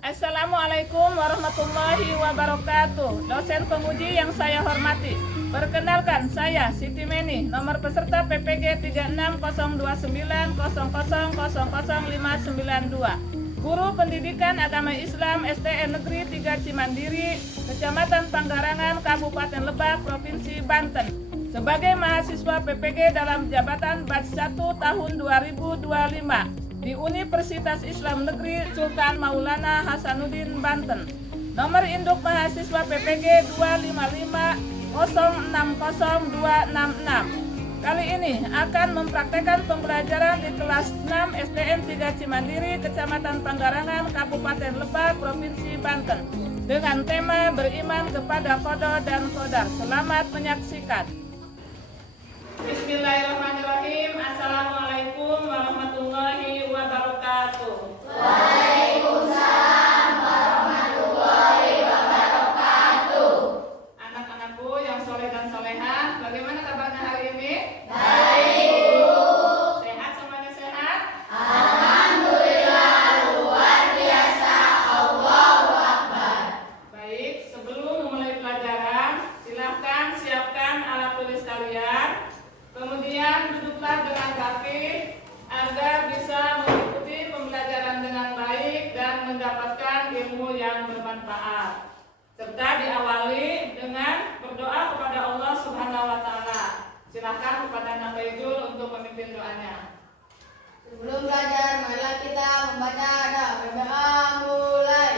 Assalamualaikum warahmatullahi wabarakatuh. Dosen penguji yang saya hormati, perkenalkan saya Siti Meni, nomor peserta PPG 360290000592. Guru Pendidikan Agama Islam STN Negeri 3 Cimandiri, Kecamatan Panggarangan, Kabupaten Lebak, Provinsi Banten. Sebagai mahasiswa PPG dalam jabatan batch 1 tahun 2025 di Universitas Islam Negeri Sultan Maulana Hasanuddin Banten. Nomor induk mahasiswa PPG 255060266. Kali ini akan mempraktekkan pembelajaran di kelas 6 STN 3 Cimandiri, Kecamatan Panggarangan, Kabupaten Lebak, Provinsi Banten, dengan tema beriman kepada qada dan qadar. Selamat menyaksikan. Bismillahirrahmanirrahim. Assalamualaikum warahmatullahi wabarakatuh. Waalaikumsalam warahmatullahi wabarakatuh. Anak-anakku yang soleh dan solehah, bagaimana kabarnya hari ini? Baik, Bu. Sehat semuanya, sehat? Alhamdulillah, luar biasa. Allahu Akbar. Baik, sebelum memulai pelajaran, silahkan siapkan alat tulis kalian. Kemudian duduklah dengan rapi agar bisa mengikuti pembelajaran dengan baik dan mendapatkan ilmu yang bermanfaat. Serta diawali dengan berdoa kepada Allah Subhanahu wa taala. Silakan kepada Nak Baijul untuk memimpin doanya. Sebelum belajar, marilah kita membaca doa. Mulai.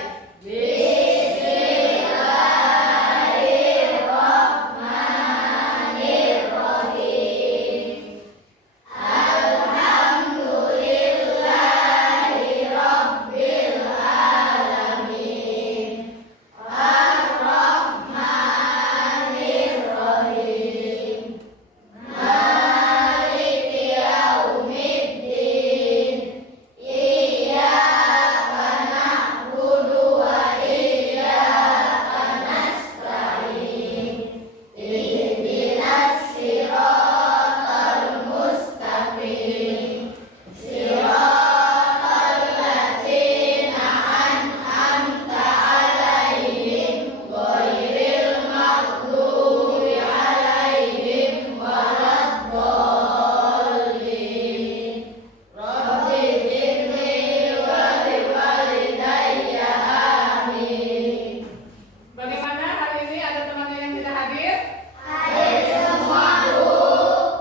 Bagaimana hari ini, ada temannya yang tidak hadir? Hadir semua, Bu.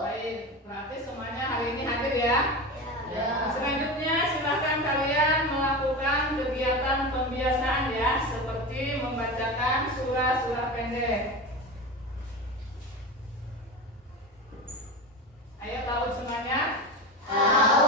Baik, berarti semuanya hari ini hadir ya? Selanjutnya silahkan kalian melakukan kegiatan pembiasaan ya, seperti membacakan surah-surah pendek. Ayo tahu semuanya. La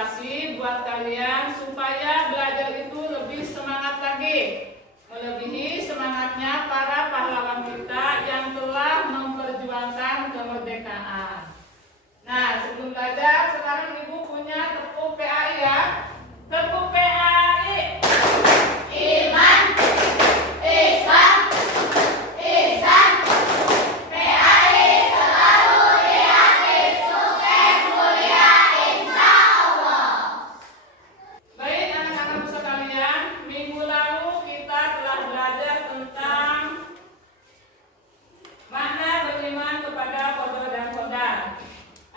motivasi buat kalian supaya belajar itu lebih semangat lagi, melebihi semangatnya para pahlawan kita yang telah memperjuangkan kemerdekaan. Nah, sebelum belajar, sekarang Ibu punya tepuk PAI ya. Tepuk PAI. Iman, Islam, Ihsan, PAI selalu yakin sukses mulia insya Allah. Baik anak-anak besar kalian, minggu lalu kita telah belajar tentang makna beriman kepada qada dan qadar.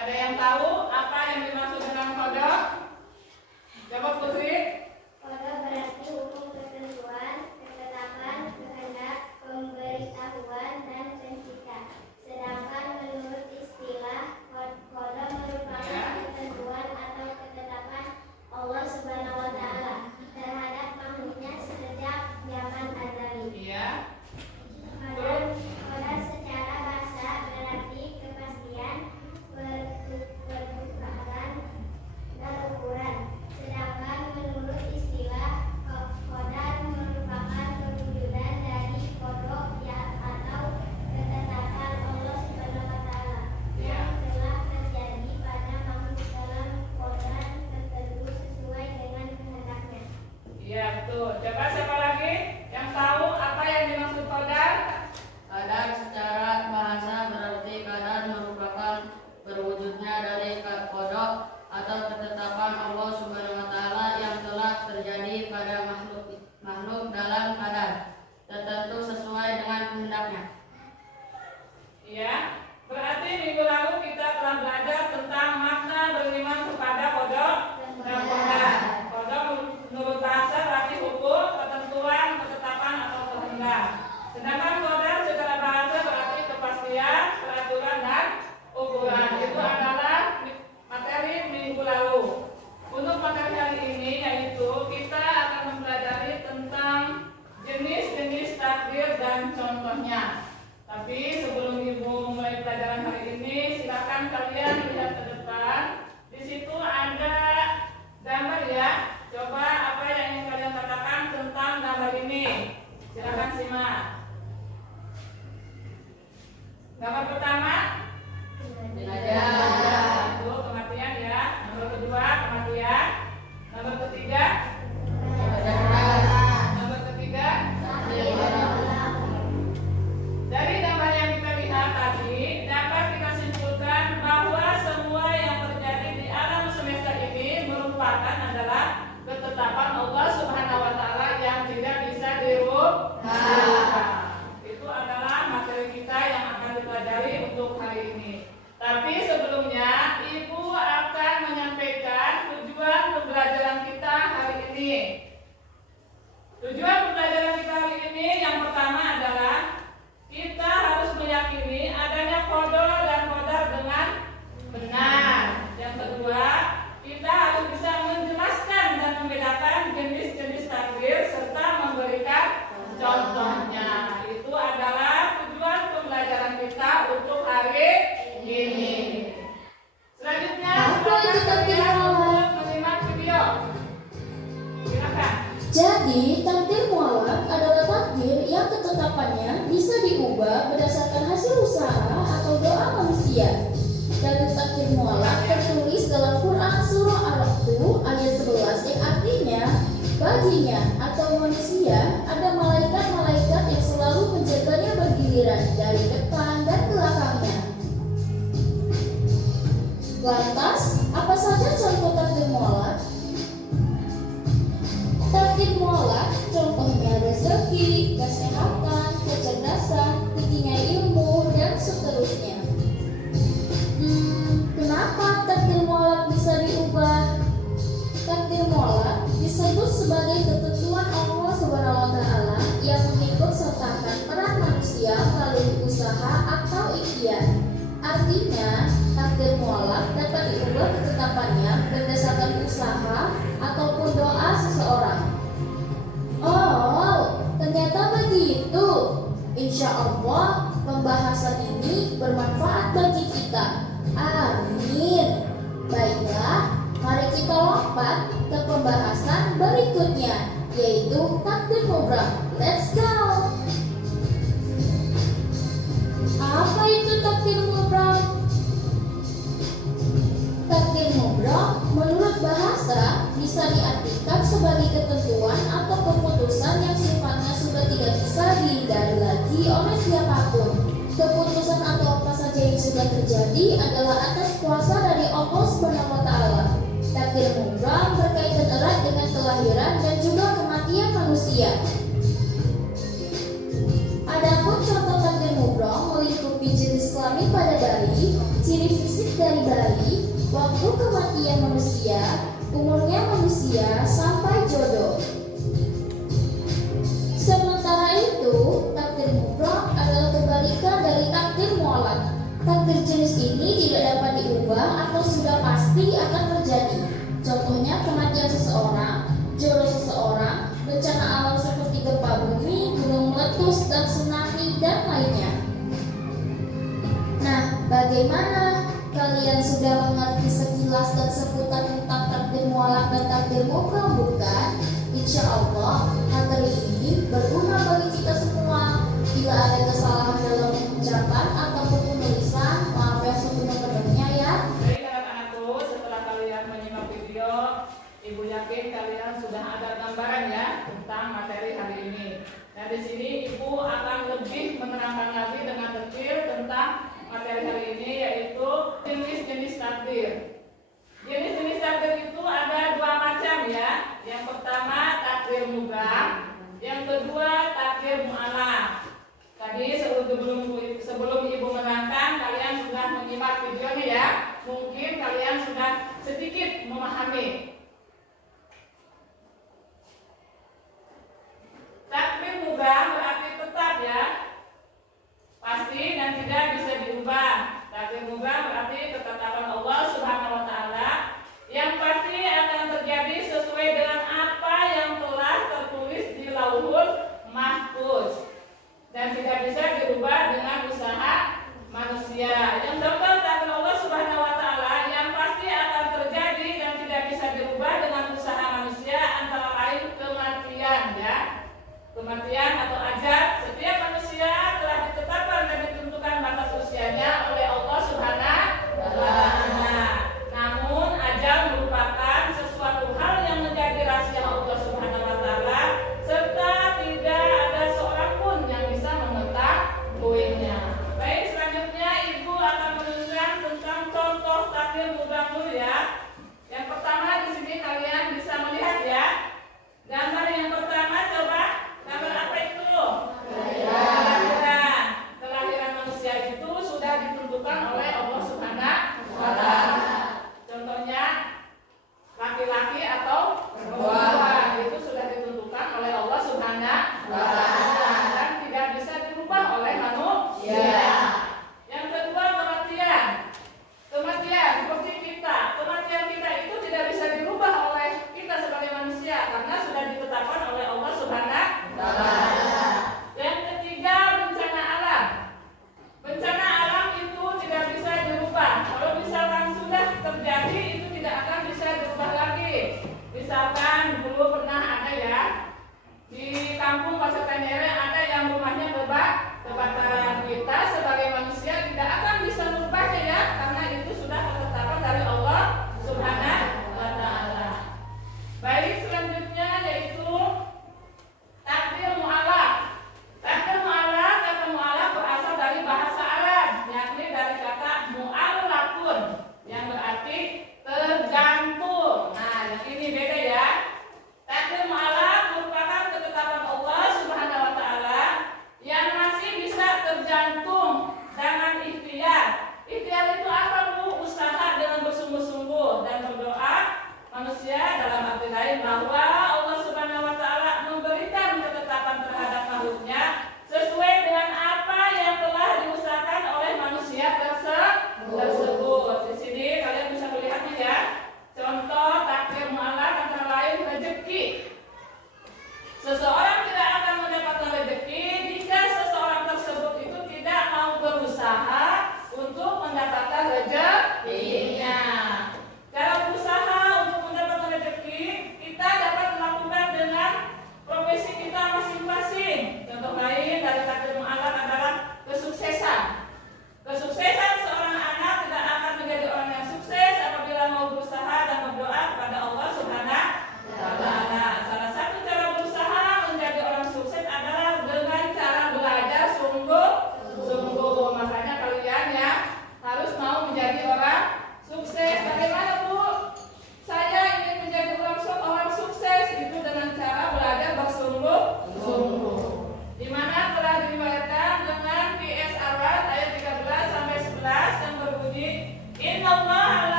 Ada yang tahu apa yang dimaksud dengan qada? Jawab Putri. Qada berarti hukum ketentuan, ketetapan, kehendak, pemberitahuan, dan pencipta. Sedangkan menurut istilah, qada merupakan ketentuan atau ketetapan Allah Subhanahu wa Ta'ala terhadap makhluknya sejak zaman azali. Iya. Qada secara bahasa berarti kepastian, pertukaran, dan ukuran. Sedangkan menurut istilah, qadar merupakan perwujudan dari qada ya atau ketetapan Allah Subhanahu wa Ta'ala yang telah terjadi pada makhluk dalam qadar tertentu sesuai dengan kehendaknya. Iya, betul. Coba siapa lagi yang tahu apa yang dimaksud qadar? Qadar secara bahasa berarti qadar merupakan terwujudnya dari qada atau ketetapan Allah Subhanahu wa Ta'ala yang telah terjadi pada makhluk dalam qadar tertentu sesuai dengan kehendaknya. Iya. Berarti minggu lalu kita telah belajar tentang makna beriman kepada qada dan qadar. Qada menurut bahasa berarti hukum, ketentuan, ketetapan atau kehendak. Sedangkan qadar secara bahasa berarti kepastian, peraturan dan ukuran. Itu adalah materi minggu lalu. Untuk materi hari ini yaitu kita akan mempelajari tentang jenis-jenis takdir dan contohnya. Tapi sebelum Ibu memulai pelajaran hari ini, silakan kalian lihat ke depan. Di situ ada gambar ya. Coba apa yang ingin kalian katakan tentang gambar ini. Silakan simak. Gambar pertama, Jenazah. itu kematian ya. Nomor kedua kematian. Nomor ketiga, nomor ketiga. Dari gambar yang kita lihat tadi, dapat kita simpulkan bahwa semua yang terjadi di alam semesta ini merupakan adalah ketetapan Allah Subhanahu wa Ta'ala yang tidak bisa dirubah. Itu adalah materi kita yang akan dipelajari untuk hari ini. Tapi sebelumnya, Ibu akan menyampaikan tujuan pembelajaran kita hari ini. Tujuan pembelajaran kita hari ini yang pertama adalah kita harus meyakini adanya qada dan qadar dengan benar. Yang kedua, kita harus bisa menjelaskan dan membedakan jenis-jenis takdir serta memberikan contohnya. Itu adalah tujuan pembelajaran kita untuk hari ini. Selanjutnya, silakan kalian untuk menyimak video. Silakan. Jadi, takdir mualaf adalah takdir yang ketetapannya bisa diubah berdasarkan hasil usaha atau doa manusia. Dalil takdir mualaf tertulis dalam Quran Surah Al-Rahd ayat 11 yang artinya, baginya atau manusia ada malaikat-malaikat yang selalu menjaganya bergiliran dari depan dan belakangnya. Lantas, apa saja contoh takdir mualaf? Takdir mualaf contohnya rezeki, kesehatan, kecerdasan, tingginya ilmu, dan seterusnya. Kenapa takdir mualaf bisa diubah? Takdir mualaf disebut sebagai ketentuan Allah Subhanahu wa Ta'ala yang mengikut sertakan peran manusia melalui usaha atau ikhtiar. Artinya, takdir mualaf dapat diubah ketetapannya berdasarkan usaha ataupun doa seseorang. Oh, ternyata begitu. Insya Allah, pembahasan ini bermanfaat bagi kita. Amin. Baiklah, mari kita yaitu takdir mubrah. Let's go! Apa itu takdir mubrah? Takdir mubrah menurut bahasa bisa diartikan sebagai ketentuan atau keputusan yang sifatnya sudah tidak bisa dihindari lagi oleh siapapun. Keputusan atau apa saja yang sudah terjadi adalah atas kuasa dari Allah Subhanahu wa Ta'ala. Takdir mubrah berkaitan erat dengan kelahiran dan juga kematian manusia. Adapun contoh takdir mubrah melingkupi jenis kelamin pada bayi, ciri fisik dari bayi, waktu kematian manusia, umurnya manusia, sampai jodoh. Sementara itu, takdir mubrah adalah kebalikan dari takdir mu'allaq. Takdir jenis ini tidak dapat diubah atau sudah pasti akan terjadi. Contohnya kematian seseorang, jodoh seseorang, bencana alam seperti gempa bumi, gunung meletus, dan tsunami, dan lainnya. Nah, bagaimana? Kalian sudah mengerti sekilas dan seputar tentang takdir mu'allaq dan takdir mubrah, bukan? Insya Allah, materi ini berguna bagi kita semua. Bila ada kesalahan dalam ucapan ataupun penulisan, maaf ya sepenuh-penuhnya ya. Baik anak-anakku, setelah kalian menyimak video, Ibu yakin kalian sudah ada gambaran ya tentang materi hari ini. Nah, di sini Ibu akan lebih menerangkan lagi dengan detail tentang materi hari ini, yaitu jenis-jenis takdir. Jenis-jenis takdir itu ada dua macam ya. Yang pertama takdir mubrah, yang kedua takdir mu'allaq. Tadi sebelum Ibu menerangkan, kalian sudah menyimak videonya ya. Mungkin kalian sudah sedikit memahami. Takdir mubrah berarti tetap ya, pasti dan tidak bisa diubah. Takdir mubrah berarti ketetapan Allah Subhanahu wa Ta'ala yang pasti akan terjadi sesuai dengan apa yang telah tertulis di Lauhul Mahfuz dan tidak bisa dirubah dengan usaha manusia. Yang keempat, takdir Allah Subhanahu wa Ta'ala yang pasti akan terjadi dan tidak bisa dirubah dengan usaha manusia, antara lain kematian ya. Kematian atau ajal. Setiap manusia telah ditetapkan dan ditentukan batas usianya oleh Allah Subhanahu wa Ta'ala. Namun ajal merupakan sesuatu hal yang menjadi rahasia Allah Subhanahu wa Ta'ala, serta tidak ada seorang pun yang bisa mengetahuinya. Baik, selanjutnya Ibu akan menuliskan tentang contoh takdir mubrah dulu ya. Yang pertama di sini kalian bisa melihat ya. Gambar yang pertama, coba gambar apa itu? Kelahiran. Kelahiran manusia itu sudah ditentukan oleh Allah Subhanahu wa Ta'ala. Contohnya laki-laki atau perempuan itu sudah ditentukan oleh Allah Subhanahu wa Ta'ala dan tidak bisa dirubah oleh manusia. Yang kedua, kematian. Kematian seperti kita. Kematian kita itu tidak bisa dirubah oleh kita sebagai manusia karena sudah ditetapkan oleh Allah Subhanahu wa Ta'ala. Yang ketiga, bencana alam. Bencana alam itu tidak bisa dirubah. Kalau misalkan sudah terjadi, itu tidak akan bisa dirubah lagi. Misalkan dulu pernah ada ya di kampung Pasar Tanyere, ada yang rumahnya terbakar. Kita sebagai manusia tidak akan bisa merubahnya ya, karena itu sudah ketetapan dari Allah Subhanahu wa Ta'ala. Baik, selanjutnya yaitu takdir mu'allaq. Takdir mu'allaq, kata mu'allaq berasal dari bahasa Arab, yakni dari kata mu'allaqun yang berarti tergantung. Nah, yang ini beda ya. Takdir mu'allaq merupakan ketetapan Allah Subhanahu wa Ta'ala yang masih bisa tergantung dengan ikhtiar. Ikhtiar itu apa, Bu? Usaha dengan bersungguh-sungguh dan berdoa manusia, dalam arti lain bahwa Allah Subhanahu wa Ta'ala memberikan ketetapan terhadap makhluknya sesuai dengan apa yang telah diusahakan oleh manusia tersebut. Di sini kalian bisa melihatnya ya. Contoh takdir mu'allaq antara lain rezeki. Seseorang tidak akan mendapatkan rezeki jika seseorang tersebut itu tidak mau berusaha untuk mendapatkan rezekinya. Cara berusaha untuk mendapatkan rezeki, kita dapat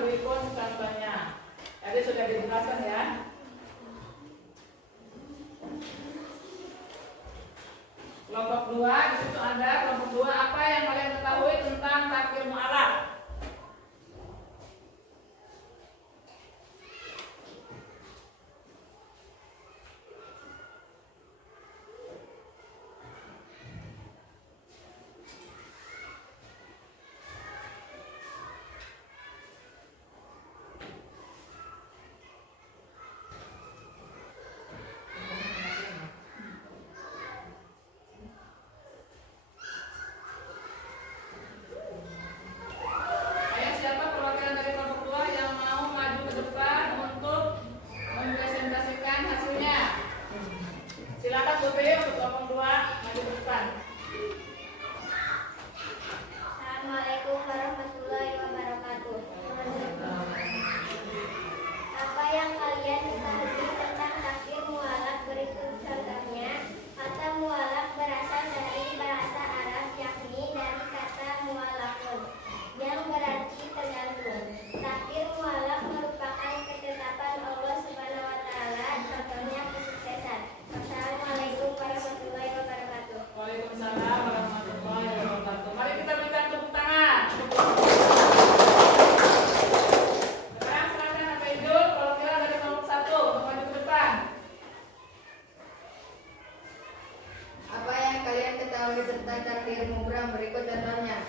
berikut contohnya. Tadi sudah dijelaskan ya. Kelompok 2, di situ ada kelompok 2, apa yang kalian ketahui tentang takdir mu'alaf? Ayo, siapa perwakilan dari kelompok 2 yang mau maju ke depan untuk mempresentasikan hasilnya? Silakan Bu Teh untuk kelompok 2 maju ke depan. Assalamualaikum warahmatullahi wabarakatuh. Apa yang kalian ketahui tentang takdir mu'alaf berikut contohnya? Kata mu'alaf berasal dari bahasa Arab, yakni dari kata mu'alafun yang berarti tergantung. Takdir mu'alaf merupakan ketetapan Allah Subhanahu wa taala, contohnya kesuksesan. Wassalamualaikum warahmatullahi wabarakatuh. Waalaikumsalam warahmatullahi wabarakatuh. Mari kita berikan tepuk tangan. Sekarang silakan Pak Ijul, perwakilan dari kelompok 1 untuk maju ke depan. Apa yang kalian ketahui tentang takdir mubram berikut contohnya?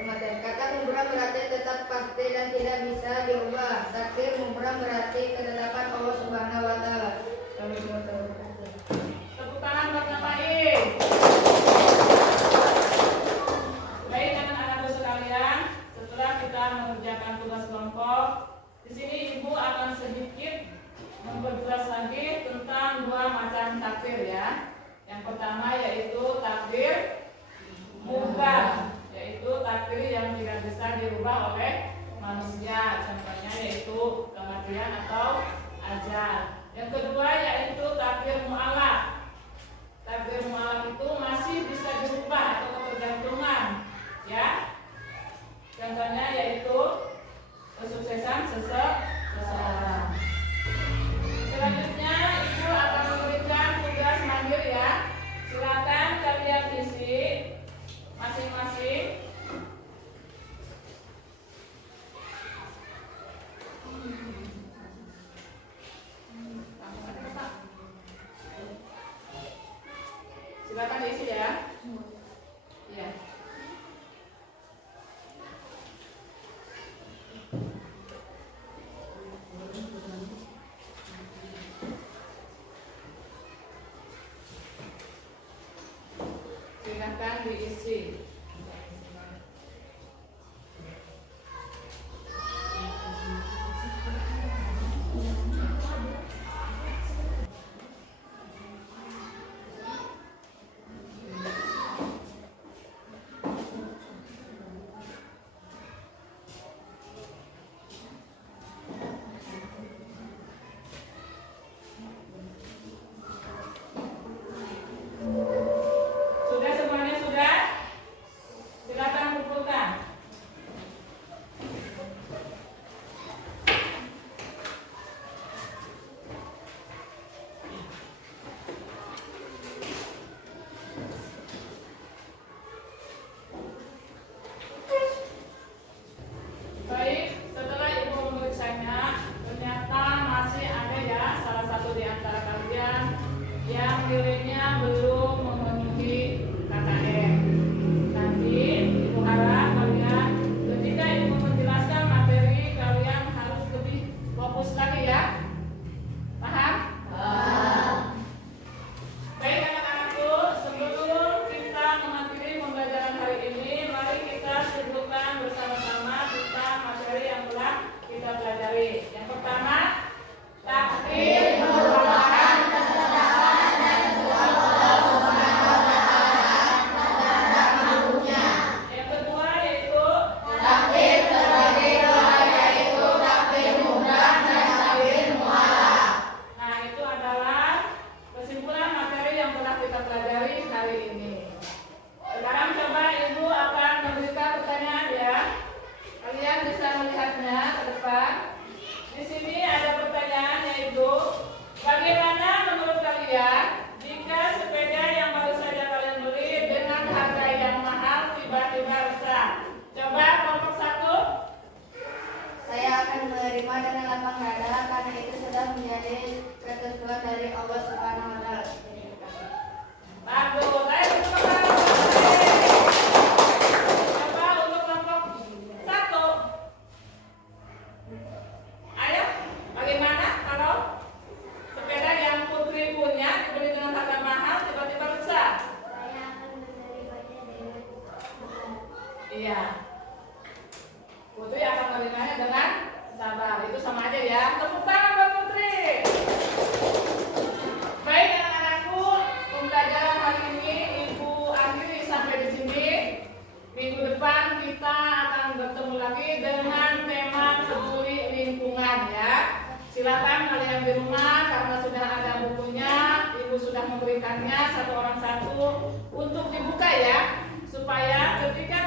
Kematian. Kata mubram berarti tetap pasti dan tidak bisa diubah. Takdir mubram berarti ketetapan Allah Subhanahu wa taala. Tepuk tangan buat ngapain? Baik anak-anakku sekalian, setelah kita mengerjakan tugas kelompok, di sini Ibu akan sedikit memperjelas lagi tentang 2 macam takdir ya. Yang pertama yaitu takdir mubah, yaitu takdir yang tidak bisa dirubah oleh manusia. Contohnya yaitu kematian atau ajal. Yang kedua yaitu takdir mu'alaf. Takdir mu'alaf itu masih bisa dirubah atau ketergantungan, ya. Contohnya yaitu kesuksesan seseorang. Selanjutnya Ibu akan memberikan tugas mandiri ya. Silakan kalian isi masing-masing. Silakan diisi ya. Ya. Silakan diisi. Sudah semuanya sudah? Iya. Putri akan menerimanya dengan sabar. Itu sama aja ya. Tepuk tangan buat Putri. Baik anak-anakku, pembelajaran hari ini Ibu akhiri sampai di sini. Minggu depan kita akan bertemu lagi dengan tema peduli lingkungan ya. Silakan kalian di rumah karena sudah ada bukunya, Ibu sudah memberikannya satu orang satu untuk dibuka ya, supaya ketika